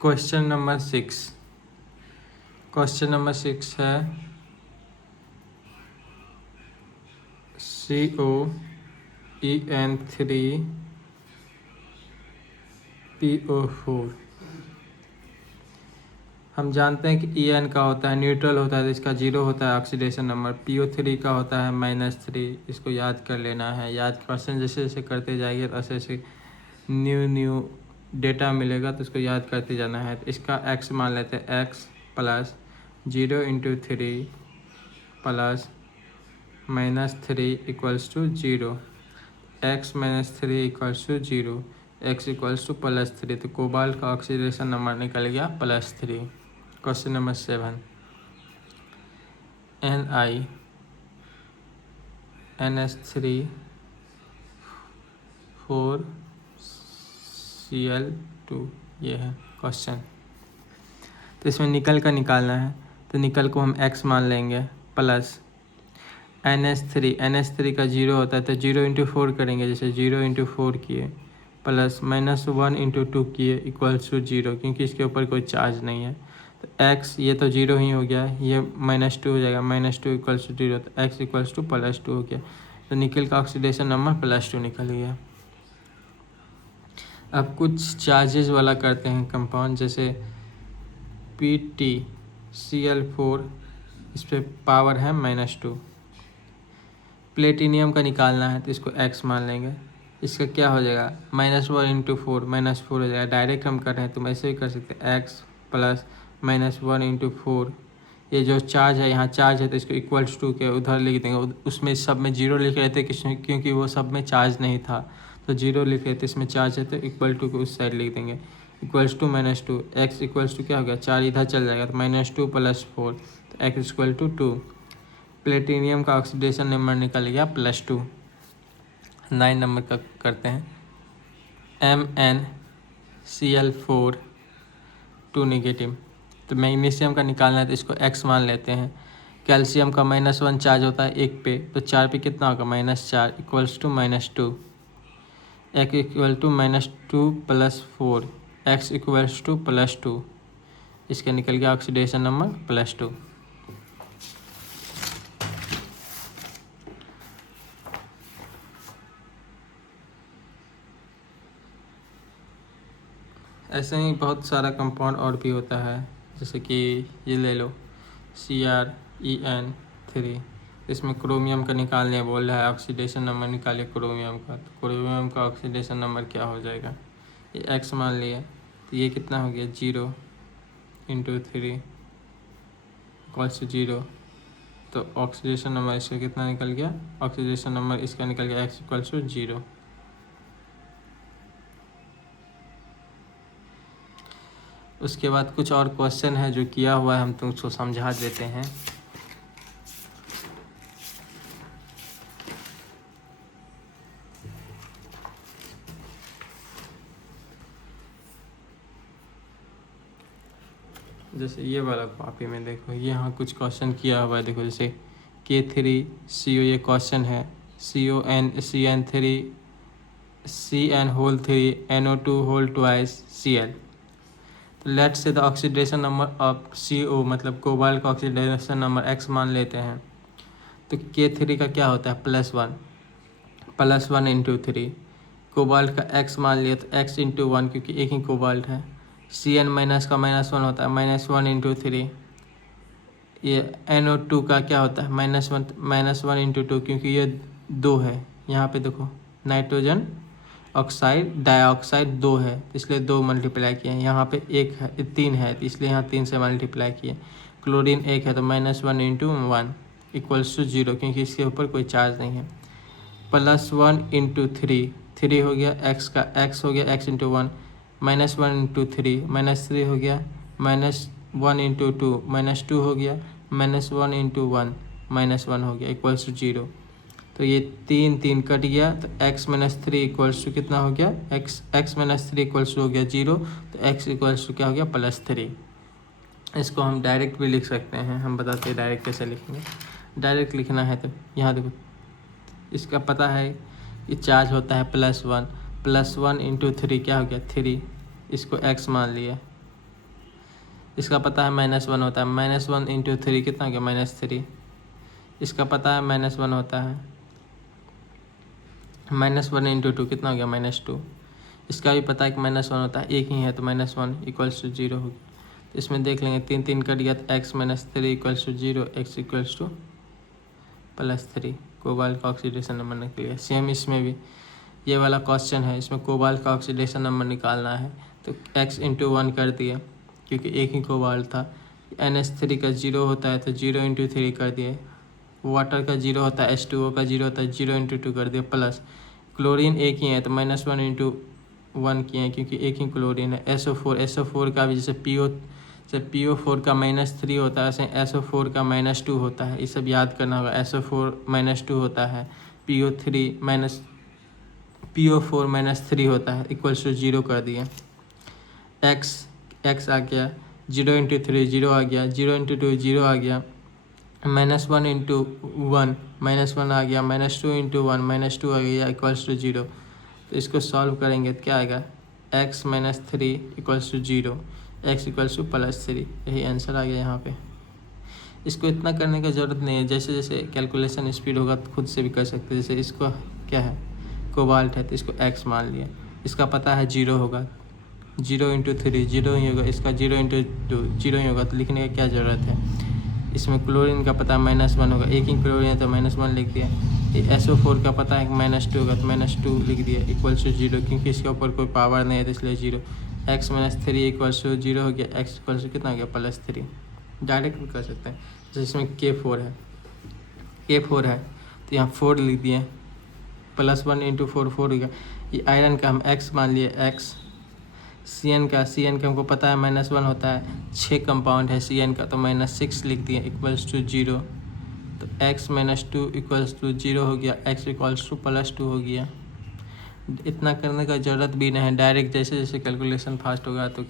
Question number 6। Question number 6 है COEN3PO4। हम जानते हैं कि EN का होता है न्यूट्रल होता है तो इसका 0 होता है ऑक्सीडेशन नंबर। PO3 का होता है -3। इसको याद कर लेना है। याद क्वेश्चन जैसे जैसे करते जाएंगे तो ऐसे ऐसे न्यू डेटा मिलेगा तो इसको याद करते जाना है। तो इसका x मान लेते हैं, x plus 0 × 3 plus -3 equals to 0। x -3 equals to 0, x equals to +3। तो कोबाल्ट का ऑक्सीडेशन नंबर निकल गया +3। क्वेश्चन नंबर 7 NiNH3 4Cl2 ये है क्वेश्चन। तो इसमें निकल का निकालना है तो निकल को हम x मान लेंगे प्लस NH3 का 0 होता है तो 0 × 4 करेंगे, जैसे 0 × 4 किए प्लस -1 × 2 किए इक्वल्स टू 0, क्योंकि इसके ऊपर कोई चार्ज नहीं है तो x ये तो 0 ही हो गया, ये -2 हो जाएगा, -2 इक्वल्स टू 0 तो x इक्वल्स टू +2 हो गया। तो निकल का ऑक्सीडेशन नंबर +2 निकल गया। अब कुछ चार्जेस वाला करते हैं कंपाउंड, जैसे PtCl4 इस पर पावर है -2। प्लेटिनियम का निकालना है तो इसको x मान लेंगे। इसका क्या हो जाएगा, -1 × 4 -4 हो जाएगा। डायरेक्ट हम कर रहे हैं तो ऐसे भी कर सकते हैं, x प्लस -1 × 4। ये जो चार्ज है यहाँ चार्ज है तो इसको इक्वल्स टू के उधर लिख देंगे। उसमें सब में 0 लिख रहे थे क्योंकि वो सब में चार्ज नहीं था तो 0 लिख रहे थे, इसमें चार्ज है तो इक्वल टू के उस साइड लिख देंगे, equals to -2। x equals to क्या हो गया, 4 इधर चल जाएगा तो -2 + 4 तो x इक्वल टू 2। प्लेटिनियम का ऑक्सीडेशन नंबर निकल गया +2। 9 नंबर का करते हैं MnCl4 2 नेगेटिव। तो मैग्नीशियम का निकालना है तो इसको x मान लेते हैं। कैल्शियम का -1 चार्ज होता है 1 पे तो 4 पे कितना होगा, -4 equals to -2। x equal to -2 + 4 x equals to +2। इसका निकल गया ऑक्सीडेशन नंबर +2। ऐसे ही बहुत सारा कंपाउंड और भी होता है, जैसे कि ये ले लो CrEn3। इसमें क्रोमियम का निकालने बोल रहा है, ऑक्सीडेशन नंबर निकालिए क्रोमियम का। तो क्रोमियम का ऑक्सीडेशन नंबर क्या हो जाएगा, ये x मान लिया तो ये कितना हो गया, 0 × 3 इक्वल्स टू 0। तो ऑक्सीडेशन नंबर इसका कितना निकल गया, ऑक्सीडेशन नंबर इसका निकल गया x इक्वल्स टू 0। उसके बाद कुछ और क्वेश्चन है जो किया हुआ है, हम तुमको समझा देते हैं। जैसे ये वाला कॉपी में देखो, ये यहाँ कुछ क्वेश्चन किया हुआ है। देखो जैसे K3CO ये क्वेश्चन है, CN3 NO2 Cl। Let's say the oxidation number of CO मतलब कोबाल्ट का ऑक्सीडेशन नंबर x मान लेते हैं। तो K3 का क्या होता है, +1 × 3। कोबाल्ट का x मान लिया तो x × 1 क्योंकि एक ही कोबाल्ट है। Cn माइनस का -1 होता है, -1 × 3। ये NO2 का क्या होता है, -1 × 2 क्योंकि ये 2 है। यहाँ पे देखो नाइट्रोजन ऑक्साइड डाइऑक्साइड 2 है इसलिए 2 मल्टीप्लाई किए। यहाँ पे 1 है 3 है तो इसलिए यहाँ 3 से मल्टीप्लाई किए। क्लोरीन 1 है तो -1 × 1 इक्वल्स टू 0 क्योंकि इसके ऊपर कोई चार्ज नहीं है। +1 × 3 हो गया, x का x हो गया x × 1, -1 × 3 -3 हो गया, -1 × 2 -2 हो गया, -1 × 1 -1 हो गया इक्वल्स टू 0। तो ये 3 कट गया तो x - 3 इक्वल्स टू कितना हो गया, x - 3 इक्वल्स टू हो गया 0। तो x इक्वल्स टू क्या हो गया, +3। इसको हम डायरेक्ट भी लिख सकते हैं, हम बताते हैं डायरेक्ट कैसे लिखेंगे। डायरेक्ट लिखना है तो यहाँ देखो, इसका पता है कि चार्ज होता है +1 +1 × 3 क्या हो गया 3, इसको x मान लिया इसका पता है -1 होता है, -1 इंटू 3 कितना हो गया -3। इसका पता है -1 होता है, -1 इंटू 2 कितना हो गया -2। इसका भी पता है कि -1 होता है, एक ही है तो -1 इक्वल्स टू 0 हो गया। तो इसमें देख लेंगे 3 3 कट गया तो x - 3 equals to 0, x equals to +3। Cobalt का ऑक्सीडेशन नंबर निकल गया। सेम इसमें भी ये वाला क्वेश्चन है, इसमें कोबाल्ट का ऑक्सीडेशन नंबर निकालना है तो x इंटू 1 कर दिए क्योंकि एक ही कोबाल्ट था। NH3 का 0 होता है तो 0 इंटू 3 कर दिए। वाटर का 0 होता है, H2O का 0 होता है, 0 इंटू 2 कर दिए प्लस। क्लोरीन एक ही है तो -1 इंटू 1 किए हैं क्योंकि एक ही क्लोरीन है। SO4 का भी जैसे PO4 का -3 होता है, ऐसे SO4 का -2 होता है। ये सब याद करना होगा। SO4 -2 होता है, PO4 -3 होता है, इक्वल्स टू 0 कर दिए। x आ गया 0 इंटू 3 0 आ गया, 0 इंटू 2 0 आ गया, -1 इंटू 1 -1 आ गया, -2 इंटू 1 -2 आ गया, इक्वल्स टू 0। तो इसको सॉल्व करेंगे तो क्या आएगा, x - 3 equals to 0, x equals to +3। यही आंसर आ गया यहाँ पे। इसको इतना करने का ज़रूरत नहीं है, जैसे जैसे कैलकुलेशन स्पीड होगा तो खुद से भी कर सकते हैं। जैसे इसको क्या है, कोबाल्ट है तो इसको x मान लिया, इसका पता है 0 होगा, 0 इंटू 3 0 ही होगा, इसका 0 इंटू 2 0 ही होगा, तो लिखने की क्या ज़रूरत है। इसमें क्लोरीन का पता -1 होगा, एक ही क्लोरीन है तो -1 लिख दिया। ये SO4 का पता है कि -2 होगा तो -2 लिख दिया, इक्वल्स टू 0 क्योंकि इसके ऊपर कोई पावर नहीं है तो इसलिए 0। x - 3 इक्वल्स टू 0 हो गया, x इक्वल्स टू कितना हो गया +3। डायरेक्ट भी कर सकते हैं। जैसे इसमें K4 है तो यहाँ 4 लिख दिए, +1 इंटू 4 4 हो गया। ये आयरन का हम x मान लिए, x। CN का हमको पता है -1 होता है, 6 कंपाउंड है CN का तो -6 लिख दिए, इक्वल्स टू 0। तो x - 2 इक्वल्स टू 0 हो गया, x इक्वल्स टू +2 हो गया। इतना करने का ज़रूरत भी नहीं है, डायरेक्ट जैसे जैसे कैलकुलेशन फास्ट होगा तो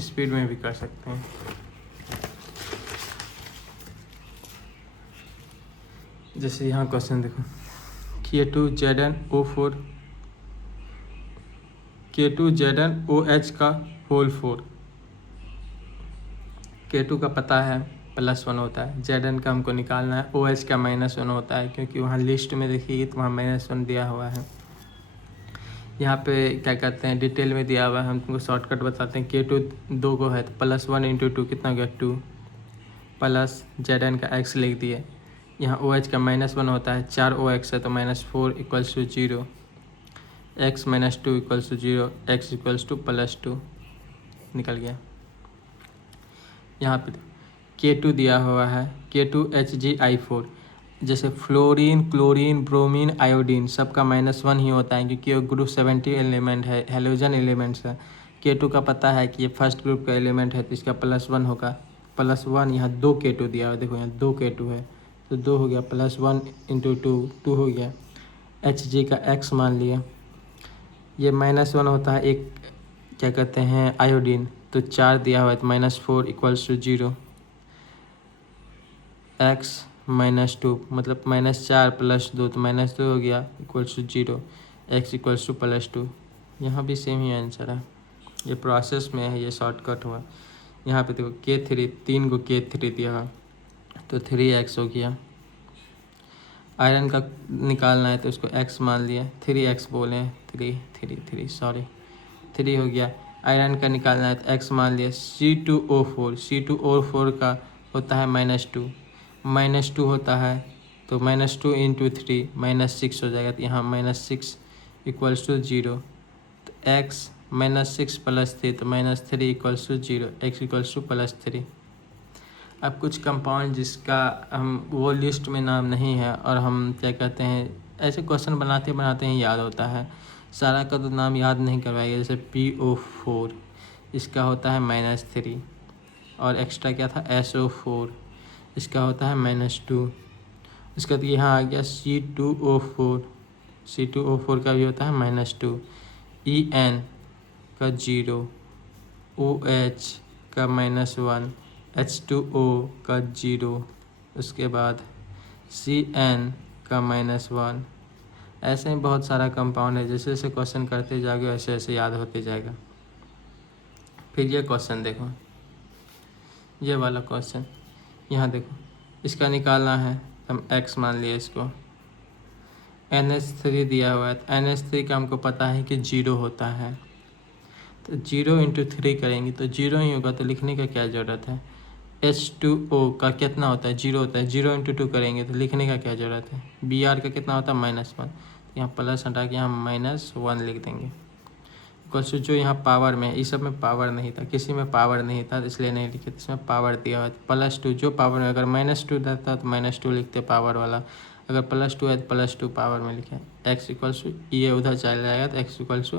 स्पीड में भी कर सकते हैं। जैसे यहाँ क्वेश्चन देखो, K2ZnOH का होल 4। K2 का पता है +1 होता है, Zn का हमको निकालना है, OH का -1 होता है क्योंकि वहाँ लिस्ट में देखिए तो वहाँ -1 दिया हुआ है। यहाँ पे क्या कहते हैं डिटेल में दिया हुआ है, हम तुमको शॉर्टकट बताते हैं। K2 2 को है तो +1 इंटू 2 कितना हो गया 2, प्लस Zn का x लिख दिए। यहाँ OH का -1 होता है, 4 OX है तो -4 equals to 0, x - 2 equals to 0, x equals to +2 निकल गया। यहाँ पे K2 दिया हुआ है, K2HgI4। जैसे फ्लोरीन, क्लोरीन, ब्रोमीन, आयोडीन सबका -1 ही होता है क्योंकि ये ग्रुप 70 एलिमेंट है, हेलोजन एलिमेंट्स है। K2 का पता है कि ये फर्स्ट ग्रुप का एलिमेंट है तो इसका +1 होगा, +1। यहाँ 2 K2 दिया हुआ है, देखो यहाँ 2 K2 है तो 2 हो गया, +1 इंटू 2 2 हो गया। Hg का x मान लिए, ये -1 होता है, एक क्या कहते हैं आयोडीन तो 4 दिया हुआ है तो -4 इक्वल्स टू 0, x - 2 मतलब -4 + 2 तो -2 हो गया, equals to 0, x equals to +2। यहाँ भी सेम ही आंसर है, ये प्रोसेस में है, ये शॉर्टकट हुआ। यहाँ पे देखो K3 3 को K3 दिया है तो 3x हो गया। आयरन का निकालना है तो इसको x मान लिया, 3x बोले, 3 हो गया। आयरन का निकालना है तो x मान लिया। C2O4 का होता है -2 होता है तो -2 इंटू 3 -6 हो जाएगा, तो यहाँ -6 इक्वल्स टू 0। तो x -6 + 3 तो -3 equals to 0, x equals to +3। अब कुछ कंपाउंड जिसका हम वो लिस्ट में नाम नहीं है और हम क्या कहते हैं ऐसे क्वेश्चन बनाते बनाते ही याद होता है, सारा का तो नाम याद नहीं करवाएगा। जैसे PO4 इसका होता है -3 और एक्स्ट्रा क्या था SO4 इसका होता है -2। इसका तो यहाँ आ गया C2O4 का भी होता है -2, EN का 0, OH का -1, H2O का 0, उसके बाद CN का -1। ऐसे ही बहुत सारा कंपाउंड है, जैसे जैसे क्वेश्चन करते जाओगे वैसे वैसे याद होते जाएगा। फिर ये क्वेश्चन देखो, ये वाला क्वेश्चन यहाँ देखो, इसका निकालना है। हम x मान लिए इसको। NH3 दिया हुआ है, तो NH3 का हमको पता है कि 0 होता है, तो 0 इंटू 3 करेंगे तो 0 ही होगा, तो लिखने का क्या ज़रूरत है। H2O का कितना होता है, 0 होता है, 0 इंटू 2 करेंगे तो लिखने का क्या ज़रूरत है। Br का कितना होता है, -1, यहाँ प्लस हटा के यहाँ -1 लिख देंगे। क्वेश्चन जो यहाँ पावर में है, इस सब में पावर नहीं था, किसी में पावर नहीं था, इसलिए नहीं लिखे, इसमें पावर दिया हुआ है +2। जो पावर में, अगर -2 रहता तो -2 लिखते पावर वाला, अगर +2 है तो +2 पावर में लिखे। x इक्वल्स ये उधर चला जाएगा तो x इक्वल्स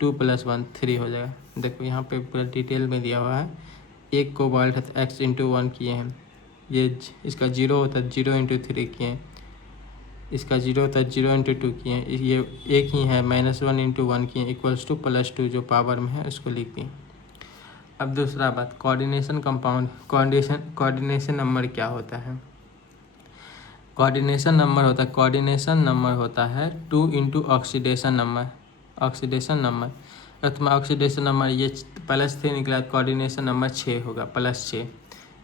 2 + 1 3 हो जाएगा। देखो यहाँ पे पूरा डिटेल में दिया हुआ है। एक कोबाल्ट है तो x इंटू 1 किए हैं, ये इसका 0 होता है 0 इंटू 3 किए हैं, इसका 0 होता है 0 इंटू 2 किए, ये एक ही है -1 इंटू 1 किए इक्वल्स टू +2 जो पावर में है उसको लिख दिए। अब दूसरा बात, कोऑर्डिनेशन कंपाउंड, कोऑर्डिनेशन नंबर क्या होता है। कोऑर्डिनेशन नंबर होता है 2 इंटू ऑक्सीडेशन नंबर। प्रथम ऑक्सीडेशन नंबर ये +3 निकला, कोऑर्डिनेशन नंबर 6 होगा, +6।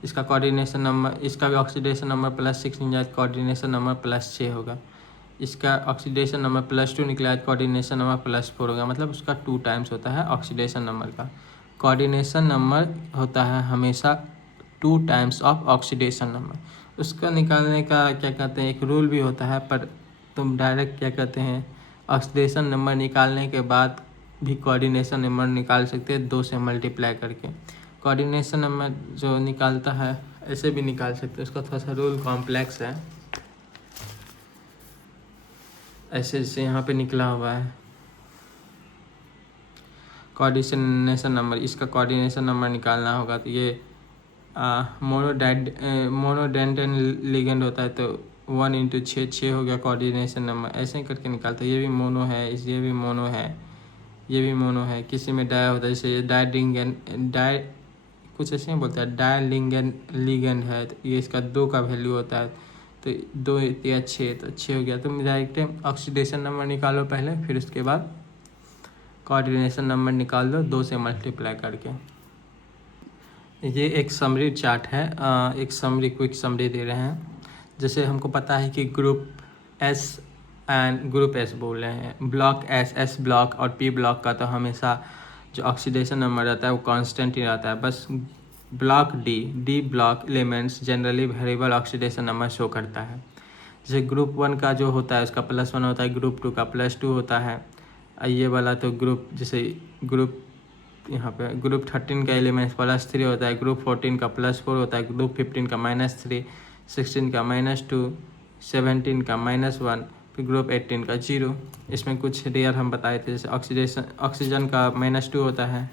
इसका कोऑर्डिनेशन नंबर, इसका भी ऑक्सीडेशन नंबर +6 निकला, कोऑर्डिनेशन नंबर +6 होगा। इसका ऑक्सीडेशन नंबर +2 निकला, कोऑर्डिनेशन नंबर +4 होगा, मतलब उसका 2 टाइम्स होता है ऑक्सीडेशन नंबर का। कोऑर्डिनेशन नंबर होता है हमेशा 2 टाइम्स ऑफ ऑक्सीडेशन नंबर। उसका निकालने का क्या कहते हैं, एक रूल भी होता है, पर तुम डायरेक्ट क्या कहते हैं, ऑक्सीडेशन नंबर निकालने के बाद भी कोऑर्डिनेशन नंबर निकाल सकते हैं 2 से मल्टीप्लाई करके। कोऑर्डिनेशन नंबर जो निकालता है ऐसे भी निकाल सकते हैं, उसका थोड़ा सा रूल कॉम्प्लेक्स है। ऐसे जैसे यहाँ पे निकला हुआ है कोऑर्डिनेशन नंबर, इसका कोऑर्डिनेशन नंबर निकालना होगा तो ये मोनोडेंटेन लिगेंड होता है, तो 1 इंटू 6 हो गया कोऑर्डिनेशन नंबर। ऐसे ही करके निकालते हैं। ये भी मोनो है, ये भी मोनो है, ये भी मोनो है। किसी में डाई होता है, जैसे डाई कुछ ऐसे ही बोलता है, डाई लिगेंड है, तो ये इसका 2 का वैल्यू होता है, तो 2 या 6, तो 6 हो गया। तुम डायरेक्ट ऑक्सीडेशन नंबर निकालो पहले, फिर उसके बाद कोऑर्डिनेशन नंबर निकाल दो 2 से मल्टीप्लाई करके। ये एक समरी चार्ट है, एक समरी क्विक समरी दे रहे हैं। जैसे हमको पता है कि ग्रुप एस बोल रहे हैं, ब्लॉक एस ब्लॉक और पी ब्लॉक का तो हमेशा जो ऑक्सीडेशन नंबर रहता है वो कांस्टेंट ही रहता है। बस block D block elements generally variable oxidation number show करता है। जैसे ग्रुप 1 का जो होता है उसका +1 होता है, ग्रुप 2 का +2 होता है। ये वाला तो ग्रुप, जैसे ग्रुप यहाँ पे ग्रुप 13 का एलिमेंट्स +3 होता है, ग्रुप 14 का +4 होता है, ग्रुप 15 का -3, 16 का -2, 17 का -1, फिर ग्रुप 18 का 0। इसमें कुछ रेयर हम बताए थे, जैसे ऑक्सीजन का -2 होता है,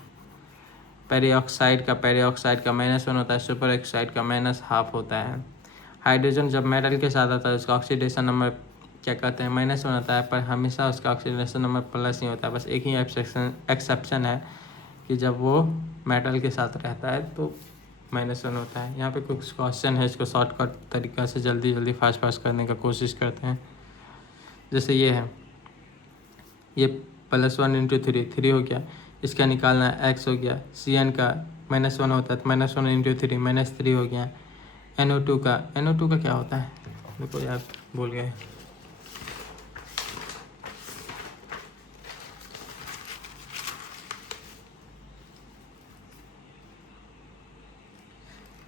पेरिऑक्साइड का -1 होता है, सुपर ऑक्साइड का -1/2 होता है। हाइड्रोजन जब मेटल के साथ आता है उसका ऑक्सीडेशन नंबर क्या कहते हैं, -1 होता है, पर हमेशा उसका ऑक्सीडेशन नंबर प्लस ही होता है। बस एक ही एक्सेप्शन है कि जब वो मेटल के साथ रहता है तो -1 होता है। यहाँ पे कुछ क्वेश्चन है, इसको शॉर्टकट तरीका से जल्दी फास्ट करने का कोशिश करते हैं। जैसे ये है, ये +1 इंटू 3 हो गया, इसका निकालना x हो गया। Cn का -1 होता है तो -1 इंटू 3 -3 हो गया। NO2 का क्या होता है, देखो यार भूल गए।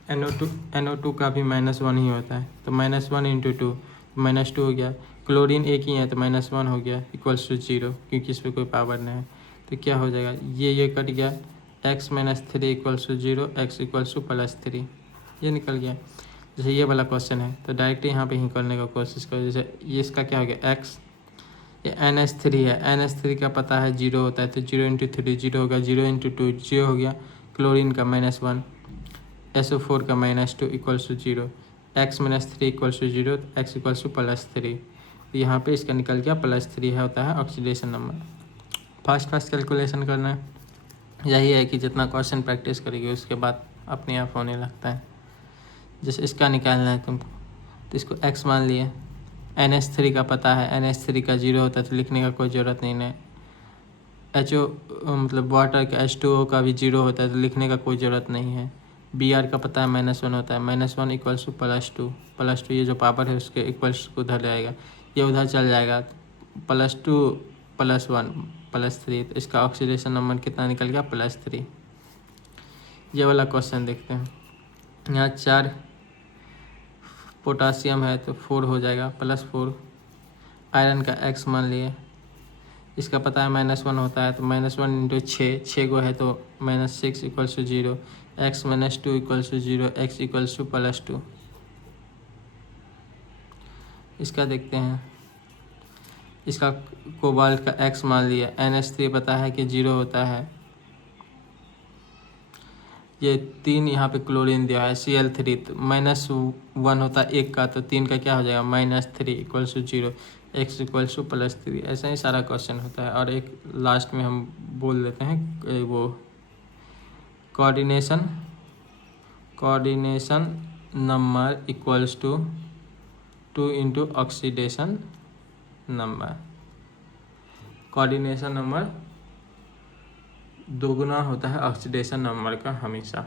NO2 का भी -1 ही होता है, तो -1 इंटू 2 -2 हो गया। क्लोरीन एक ही है तो -1 हो गया इक्वल्स टू 0, क्योंकि इस पर कोई पावर नहीं है। तो क्या हो जाएगा, ये कट गया, x - 3 equals to 0, x equals to +3, ये निकल गया। जैसे ये वाला क्वेश्चन है तो डायरेक्ट यहाँ पे ही करने का कोशिश करो। जैसे ये इसका क्या हो गया, x, ये NH3 है, NH3 का पता है 0 होता है, तो 0 इंटू 3 0 होगा, 0 इंटू 2 0 हो गया। क्लोरीन का -1, SO4 का -2 equals to 0, x - 3 equals to 0, x equals to +3। तो यहाँ पे इसका निकल गया +3 है, होता है ऑक्सीडेशन नंबर। फास्ट कैलकुलेशन करना है, यही है कि जितना क्वेश्चन प्रैक्टिस करेगी उसके बाद अपने आप होने लगता है। जैसे इसका निकालना है तुमको, तो इसको x मान लिए, NH3 का पता है, NH3 का 0 होता है तो लिखने का कोई ज़रूरत नहीं है। HO मतलब वाटर का H2O का भी 0 होता है तो लिखने का कोई ज़रूरत नहीं है। बी आर का पता है -1 होता है, -1 इक्वल्स टू +2 ये जो पावर है उसके इक्वल्स को उधर जाएगा, ये उधर चल जाएगा, +2 +1 +3, तो इसका ऑक्सीडेशन नंबर कितना निकल गया +3। ये वाला क्वेश्चन देखते हैं। यहाँ 4 पोटासियम है तो 4 हो जाएगा +4। आयरन का x मान लिए, इसका पता है -1 होता है, तो -1 इंटू 6 गो है तो -6 equals to 0, x -2 equals to 0, x equals to +2। इसका देखते हैं, इसका कोबाल्ट का x मान लिया, NH3 पता है कि 0 होता है, ये 3 यहाँ पे क्लोरीन दिया है Cl3, तो -1 होता है 1 का, तो 3 का क्या हो जाएगा -3 equals to 0, x equals to +3। ऐसा ही सारा क्वेश्चन होता है। और एक लास्ट में हम बोल देते हैं वो coordination number equals to 2 into oxidation number. Coordination number दोगुना होता है ऑक्सीडेशन नंबर का हमेशा।